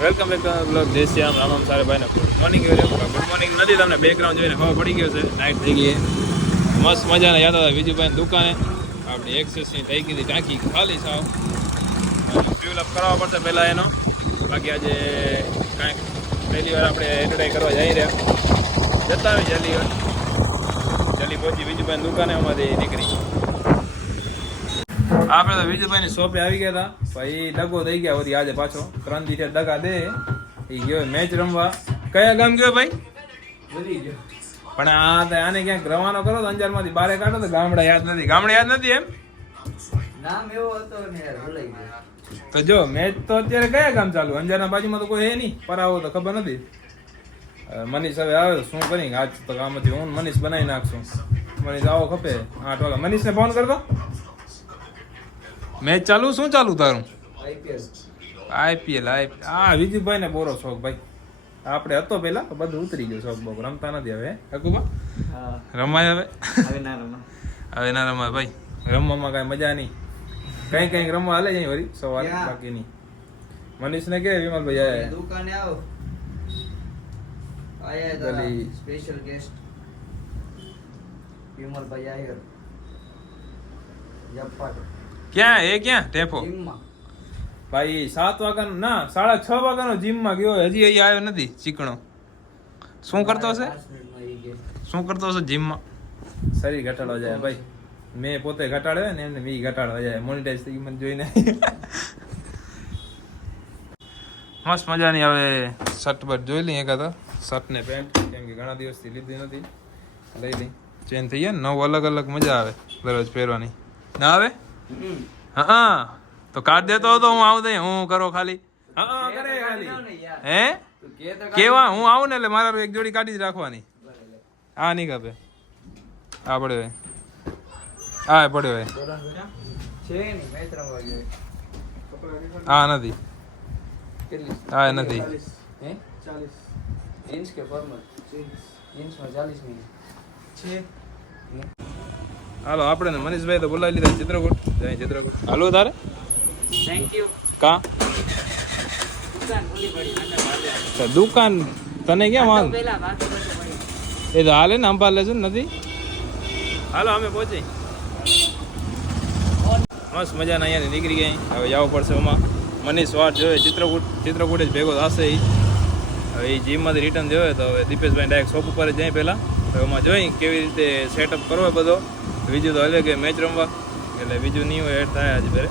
Welcome back to blog. જય શ્રી રામ. રામ સારે ભાઈને ગુડ મોર્નિંગ. ગુડ મોર્નિંગ નથી, તમને બેકગ્રાઉન્ડ જોઈને ખબર પડી ગયો છે. નાઇટ થઈ ગઈ, મસ્ત મજાના યાદ હતા વિજુભાઈ દુકાને. આપણી એક્સેસની થઈ ગઈ ટાંકી ખાલી સાવ. ફ્યુલ અપ કરાવવા પડશે પહેલાં એનો. બાકી આજે કાંઈક પહેલી વાર આપણે એન્ટરટાઈન કરવા જઈ રહ્યા. જતા આવી જલ્દી પહોંચી વિજુભાઈ દુકાને અમારી નીકળી. આપણે તો વિજુભાઈની શોપે આવી ગયા હતા, ભાઈ ડગો થઈ ગયા હોતી આજે પાછો 3 દિવસે ડગા દે. એ ગયો મેચ રમવા. કયા ગામ ગયો ભાઈ? પણ આને ક્યાંક રવાનો કરો તો અંજારમાંથી બારે કાઢો તો ગામડા યાદ નથી. ગામડા યાદ નથી એમ નામ એવો હતો ને યાર, ભૂલાઈ ગયો. તો જો મેચ તો અત્યારે કયા ગામ ચાલુ? અંજારના બાજુમાં તો કોઈ હે નહીં. પરાવો તો ખબર નથી. મનીષ હવે આવે શું કરી આજ તો કામથી હું મનીષ બનાવી નાખશું. મનીષ આવો ખપે 8 વાગે. મનીષને ફોન કરતો. મેચ ચાલુ? શું ચાલુ તારું? આઈપીએલ. હા, વિજુભાઈ ને બોરો શોખ ભાઈ. આપણે હતો પેલા બધું ઉતરી ગયું શોખ. બહુ રમતા નથી હવે. હકુબા રમાય હવે ના રમાય ભાઈ. રમવામાં કઈ મજા નહીં. કઈ રમવા હાલે જાય વળી સવાર. બાકી નહીં. મનીષ ને કે વિમલભાઈ આયા દુકાને આવો. આયા સ્પેશિયલ ગેસ્ટ વિમલભાઈ આયા. યપ્પા ક્યાં એ ક્યાં ટેફો જીમમાં ભાઈ 7 વાગ્યાનો ના 6:30 વાગ્યાનો જીમમાં ગયો. હજી અહીં આવ્યો નથી ચીકણો. શું કરતો હશે? શું કરતો હશે જીમમાં? શરીર ઘટાડવા જાય ભાઈ. મેં પોતે ઘટાડ્યો ને એમને મી ઘટાડવા જાય. મોનિટાઈઝ થઈ મને જોઈને મસ્ત મજાની હવે શર્ટ બટ જોઈ લઈએ. એકાદો શર્ટ ને પેન્ટ, કેમ કે ઘણા દિવસથી લીધી નથી. લઈ લઈ ચેન્જ થઈ જાય ને. નવ અલગ અલગ મજા આવે દરરોજ પહેરવાની. ના આવે? હા તો કાર્ડ દેતો હતો હું આવું દઈ. હું કરો ખાલી કરે ખાલી હે કેવા હું આવું ને એટલે મારા એક જોડી કાઢી જ રાખવાની. હા નહીં ખપે. આ પડ્યો હોય. હા પડ્યો હોય. હા નથી. હા નથી. હાલો આપણે ને મનીષભાઈ તો બોલાવી લીધા ચિત્રકૂટ. જય ચિત્રકૂટ. હાલો તારે થેન્ક યુ. કા દુકાન તને ક્યાં વાંધ? એ તો હાલે ને અંબાર લેશે ને નથી. હાલો અમે પહોંચી મસ્ત મજાના અહીંયા નીકળી ગઈ. હવે જવું પડશે એમાં. મનીષ વાટ જોવે ચિત્રકૂટ જ ભેગો થશે. હવે એ જીમમાંથી રિટર્ન જોવે તો હવે દીપેશભાઈ ડાયરેક્ટ શોપ ઉપર જ જાય પહેલાં. તો એમાં જોઈ કેવી રીતે સેટઅપ કરવો બધો. બીજું તો હલે કે મેચ રમવા એટલે બીજું નહીં હોય એડ થાય. આજે ફેરે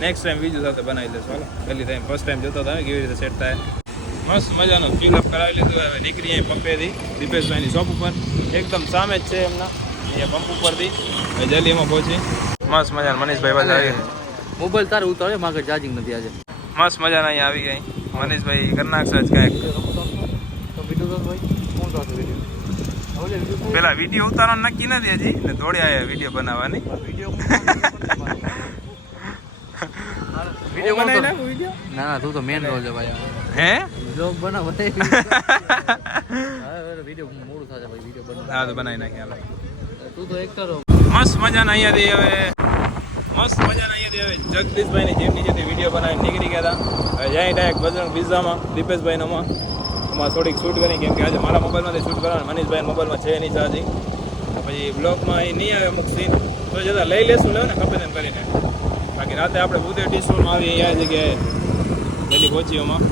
નેક્સ્ટ ટાઈમ બીજું સાથે બનાવી દઈશું. હાલો પહેલી ટાઈમ ફર્સ્ટ ટાઈમ જોતો હતા કેવી રીતે સેટ થાય. મસ્ત મજાનો ફ્યુલ અપ કરાવી લીધું. હવે નીકળી અહીં પંપેથી દીપેશભાઈની શોપ ઉપર. એકદમ સામે જ છે એમના અહીંયા પંપ ઉપરથી. હવે જલ્દી એમાં પહોંચી. મસ્ત મજાના મનીષભાઈ પાસે આવી ગયા. મોબાઈલ તારે ઉતારે, મારે ચાર્જિંગ નથી આજે. મસ્ત મજાના અહીંયા આવી ગઈ. મનીષભાઈ કરી નાખશે જ કાંઈક. પેલા વિડીયો ઉતારવાનું નક્કી નથી હજી ને દોડે આવ્યા વિડીયો બનાવવાની. વિડીયો બનાવી નાખું વિડીયો. ના તું તો મેન રોલ છે ભાઈ. હે બ્લોગ બનાવ વિડીયો મોડું થશે ભાઈ. વિડીયો બનાવ. હા તો બનાવી નાખી. હાલો તું તો એક કરો. મસ્ત મજાના અહીંયાથી હવે જગદીશભાઈની જીમ નીચેથી વિડીયો બનાવીને નીકળી ગયા હતા. હવે જાય ડાયરેક્ટ બજરંગ પિઝામાં દીપેશભાઈનામાં. એમાં થોડીક શૂટ કરી કેમ કે આજે મારા મોબાઈલમાંથી શૂટ કરવાનું. મનીષભાઈના મોબાઈલમાં છે નહીં ચાર્જિંગ. પછી બ્લોગમાં અહીં નહીં આવે અમુક સીન તો જતાં લઈ લેશું. લેવો ને ખપે એમ કરીને. બાકી રાતે આપણે બુધે ટીસ્ટોરમાં આવી અહીંયા જગ્યાએ જલ્દી પહોંચી. એમાં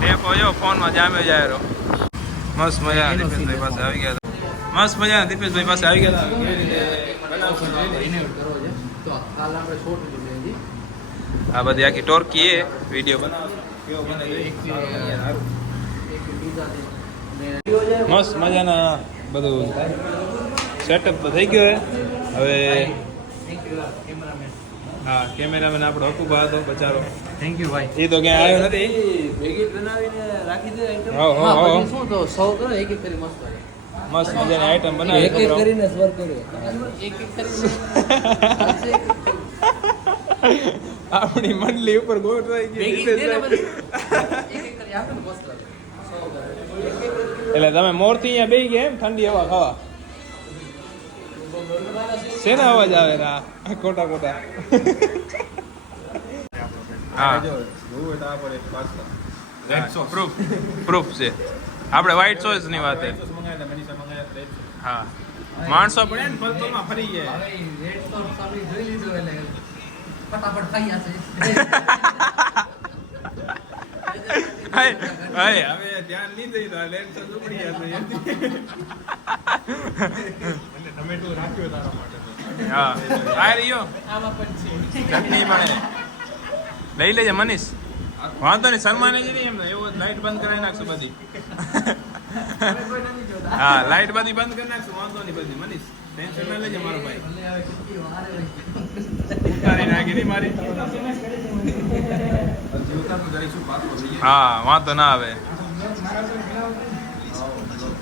ટેપો જો ફોનમાં જામે જાય રહ્યો. મસ્ત મજા દીપેશભાઈ પાસે આવી ગયા હતા. મસ્ત મજા દીપેશભાઈ પાસે આવી ગયા હતા. કેવી રીતે આ બધી આખી ટોર્કી એ વિડીયો બનાવે. મસ્ત મજાના બધું સેટઅપ તો થઈ ગયો. હવે હા કેમેરામેન આપણો હકુબા હતો બચારો. થેન્ક યુ ભાઈ. એ તો ક્યાંય આવ્યો નથી. ભેગી બનાવીને રાખી દે આઈટમ. શું તો સૌ કરો એક એક કરી મસ્ત કરે. મસ્ત મજાની આઈટમ બનાવી. એક એક કરીને સ્વર કર્યો. એક એક કરીને આપણી મંડલી ઉપર ગોઠવાઈ ગઈ. એટલે તમે મોરથી અહીંયા બેસી ગયા એમ ઠંડી હવા ખાવા. શેના અવાજ આવે ખોટા ખોટા. હા જો જોવું હોય તો આ પડે પાસ્તા પ્રૂફ છે આપણે વ્હાઈટ સોસ ની વાત છે મંગાવ્યા મનીષા મંગાવ્યા રેડ સોસ. હા માણસો પડે ને પલપલમાં ફરી જાય હવે રેડ સોસ સામે જોઈ લીધો એટલે ફટાફટ ખાઈ જશે. હવે ધ્યાન નહીં દઈ તો લેટ તો ઉપડી જશે ટમેટું રાખ્યું તારા માટે તો. હા આ રહ્યો આમાં પણ છે. ચટણી પણ લઈ લેજે મનીષ વાંધો નહીં સન્માને જ નહીં એમને એવું લાઈટ બંધ કરાવી નાખશું બધી હવે કોઈ નથી જોતા. હા લાઈટ બધી બંધ કરી નાખશું વાંધો નહીં બધી મનીષ ટેન્શન ના લેજે મારો ભાઈ ભલે હવે કેટલી વાર હોય. ઉતારી નાખી નહીં મારી જીવતા તો જરીશું પાછો થઈ જાય. હા વાંધો ના આવે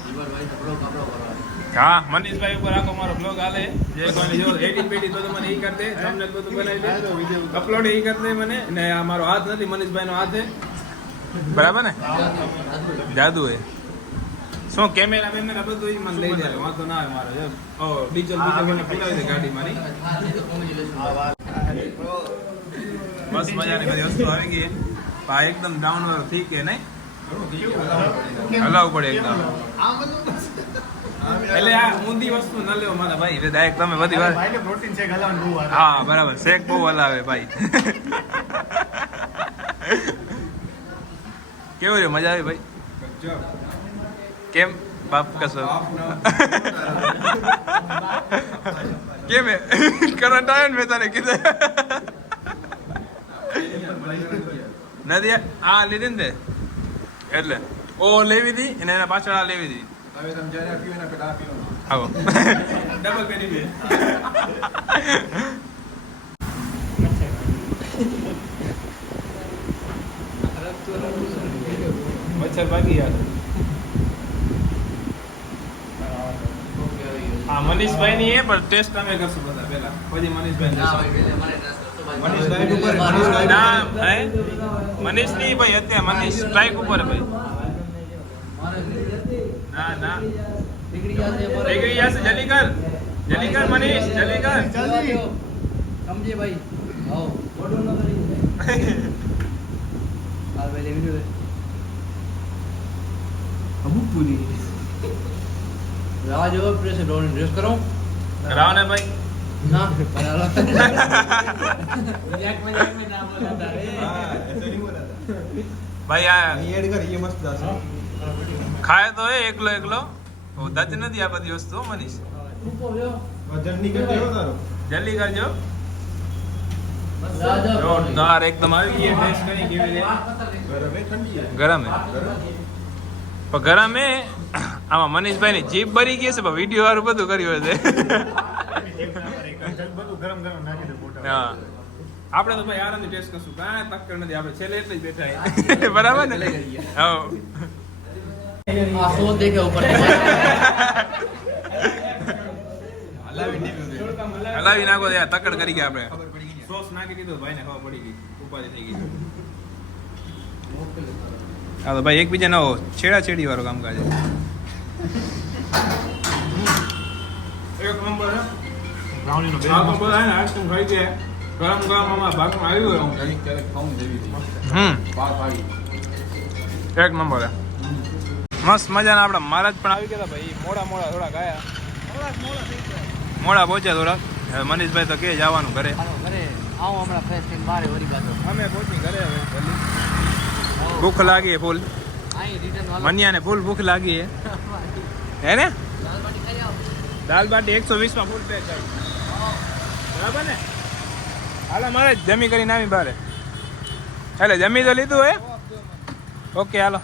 જીવનભાઈ તો બ્લોગ આપણો કરવાનો. હા મનીષભાઈ ઉપર આખો મારો બ્લોગ હાલે જે કોઈને જો એડિટ બેડિટ બધું મને ઈ કરી દે thumbnail બધું બનાવી દે અપલોડ ઈ કરી દે મને અને આ મારો હાથ નથી મનીષભાઈનો હાથ છે બરાબર ને જાદુ હે શું કેમેરા બેમેરા બધું ઈ મને લઈ દે વાંધો ના આવે મારો જો ઓ ડીઝલ મને પુરાવી દે ગાડી મારી આ છે તો કોમેડી લેશું. બસ મજાની બધી વસ્તુ આવી ગઈ આ એકદમ ડાઉન વાળો ઠીક હે નહીં હલાવવું પડે એકદમ એટલે આ ઊંધી વસ્તુ ન લેવો મારા ભાઈ એટલે ડાયરેક્ટ તમે બધી વાર ભાઈને પ્રોટીન શેક હલાવવાનું બહુ વાર. હા બરાબર શેક બહુ હલાવે ભાઈ કેવું રહ્યું મજા આવી ભાઈ ગજબ. કેમ બાપ કસો કેમ હે કરંટ આવ્યો ને મેં તને કીધું નથી આ લીધી ને તે એટલે ઓ લેવી હતી અને એના પાછળ આ લેવી હતી હવે તમે જ્યારે આ પીવો એના પેલા આ પીવો. આવો ડબલ પેરી બે મચ્છર ભાગી યાર હા મનીષભાઈ ની એ પણ ટેસ્ટ અમે કરશું બધા પહેલા પછી મનીષભાઈ ના ભાઈ પેલે મને ટ્રસ્ટ કરશો ભાઈ. મનીષભાઈ ઉપર મનીષભાઈ ના હે મનીષ નહીં ભાઈ અત્યારે મનીષ સ્ટ્રાઇક ઉપર હે ભાઈ મારે ના ના દીકરી જશે મારે. દીકરી જશે જલ્દી કર મનીષ જલ્દી કર સમજે ભાઈ આવો મોઢું ન કરી આ ભાઈ વિડિયો અમુક પૂરી રાહ જો પ્રેસ ડોન ડ્રેસ કરો કરાવો ને ભાઈ ના બરાબર હા એસે નહીં બોલાતા. ભાઈ આ અહીં એડ કર એ મસ્ત હશે. ખાય તો એ એકલો એકલો દજ નથી આ બધી વસ્તુ મનીષ વજન ની ઘટે હો તારો. જલ્દી કરજો જોરદાર એકદમ આવી ગઈ ટેસ્ટ કરી કેવી છે ગરમ હે ઠંડી હે. ગરમ હે પણ ગરમ હે આમાં મનીષભાઈ ની જીભ ભરી ગઈ છે પણ વિડીયો વાળું બધું કર્યું હશે બધું ગરમ ગરમ નાખી દે ફોટા. હા આપણે તો ભાઈ આરામથી ટેસ્ટ કરશું કાંઈ તક્કર નથી આપણે છેલ્લે એટલે જ બેઠા છીએ. બરાબર ને હા આ સો દેખે ઉપર હલાવી દીધું તે. હલાવી નાખો યાર તક્કડ કરી ગયા આપણે ખબર પડી ગઈ ને. સોસ નાખી દીધો ભાઈને ખબર પડી ગઈ ઉપાધિ થઈ ગઈ હા તો ભાઈ એકબીજા નવો છેડાછેડી વાળો કામકાજ છે એક નંબર હે બ્રાઉનીનો આ તો બધા હે ને આઈસ્ક્રીમ ખાઈ ગયા ગરમ ગરમ આમાં ભાગમાં આવ્યું હોય હું ઘણી ક્યારેક ખાવું જેવી હતી. પાક આવી. એક નંબર હે મસ્ત મજાના આપણા મહારાજ પણ આવી ગયા હતા ભાઈ મોડા થોડા ગયા મોડા પહોંચ્યા થોડા હવે મનીષભાઈ તો કે જવાનું ઘરે ઘરે આવો હમણાં ફ્રેશ થઈને બારે વળી પાછો અમે પહોંચી ઘરે હવે જલ્દી ભૂખ લાગી છે ફૂલ અહીં રિટર્ન વાળો મનિયાને ફૂલ ભૂખ લાગી છે હે ને દાલ બાટી ખાઈ આવો દાલ બાટી 120 માં ફૂલ પેક આવી બરાબર ને હાલો મારે જમી કરીને આવી બારે એટલે જમી તો લીધું હે ઓકે હાલો